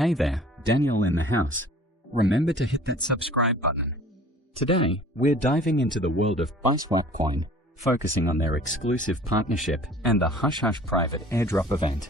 Hey there, Daniel in the house. Remember to hit that subscribe button. Today, we're diving into the world of Biswap coin, focusing on their exclusive partnership and the hush-hush private airdrop event.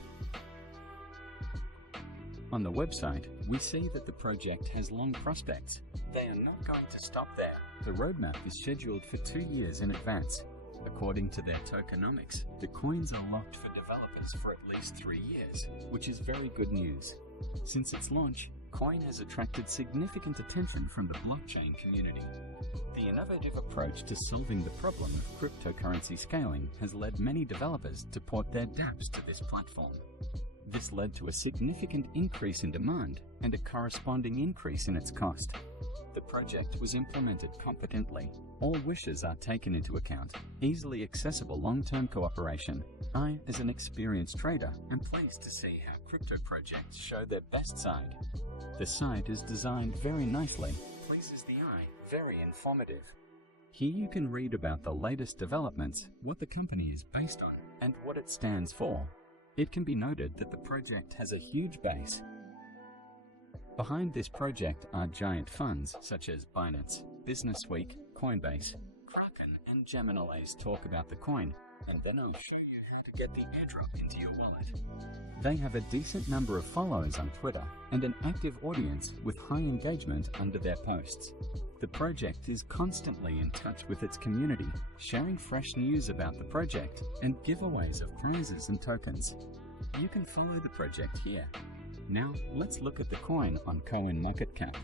On the website, we see that the project has long prospects. They are not going to stop there. The roadmap is scheduled for 2 years in advance. According to their tokenomics, the coins are locked for developers for at least 3 years, which is very good news. Since its launch, coin has attracted significant attention from the blockchain community. The innovative approach to solving the problem of cryptocurrency scaling has led many developers to port their dApps to this platform. This led to a significant increase in demand and a corresponding increase in its cost. The project was implemented competently. All wishes are taken into account. Easily accessible long-term cooperation. I, as an experienced trader, am pleased to see how crypto projects show their best side. The site is designed very nicely, pleases the eye, very informative. Here you can read about the latest developments, what the company is based on, and what it stands for. It can be noted that the project has a huge base. Behind this project are giant funds such as Binance, Businessweek, Coinbase, Kraken, and Gemini's talk about the coin, and then I'll show you how to get the airdrop into your wallet. They have a decent number of followers on Twitter and an active audience with high engagement under their posts. The project is constantly in touch with its community, sharing fresh news about the project and giveaways of prizes and tokens. You can follow the project here. Now, let's look at the coin on CoinMarketCap.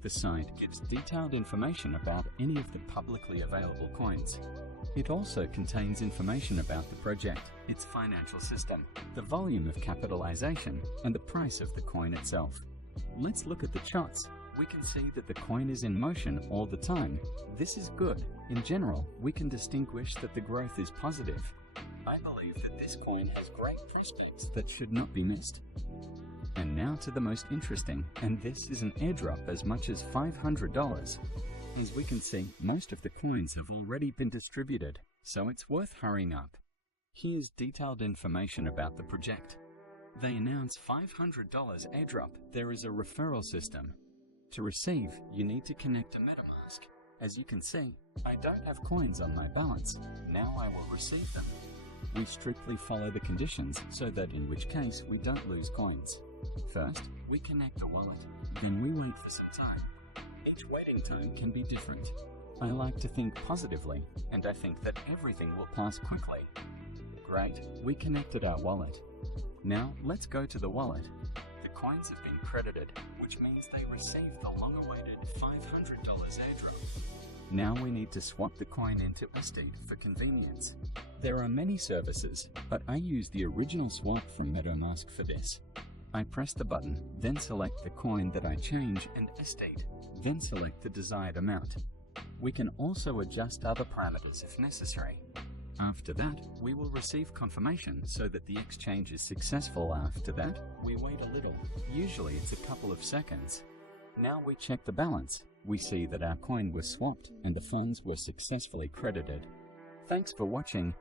The site gives detailed information about any of the publicly available coins. It also contains information about the project, its financial system, the volume of capitalization, and the price of the coin itself. Let's look at the charts. We can see that the coin is in motion all the time. This is good. In general, we can distinguish that the growth is positive. I believe that this coin has great prospects that should not be missed. And now to the most interesting, and this is an airdrop as much as $500. As we can see, most of the coins have already been distributed, so it's worth hurrying up. Here's detailed information about the project. They announce $500 airdrop. There is a referral system. To receive, you need to connect a metamask. As you can see, I don't have coins on my balance. Now I will receive them. We strictly follow the conditions so that in which case we don't lose coins. First, we connect the wallet, then we wait for some time. Each waiting time can be different. I like to think positively, and I think that everything will pass quickly. Great, we connected our wallet. Now let's go to the wallet. The coins have been credited, which means they received the long-awaited $500 airdrop. Now we need to swap the coin into USD for convenience. There are many services, but I use the original swap from metamask for this. I press the button, then select the coin that I change and estate, then select the desired amount. We can also adjust other parameters if necessary. After that, we will receive confirmation so that the exchange is successful. After that, we wait a little. Usually it's a couple of seconds. Now we check the balance. We see that our coin was swapped and the funds were successfully credited. Thanks for watching.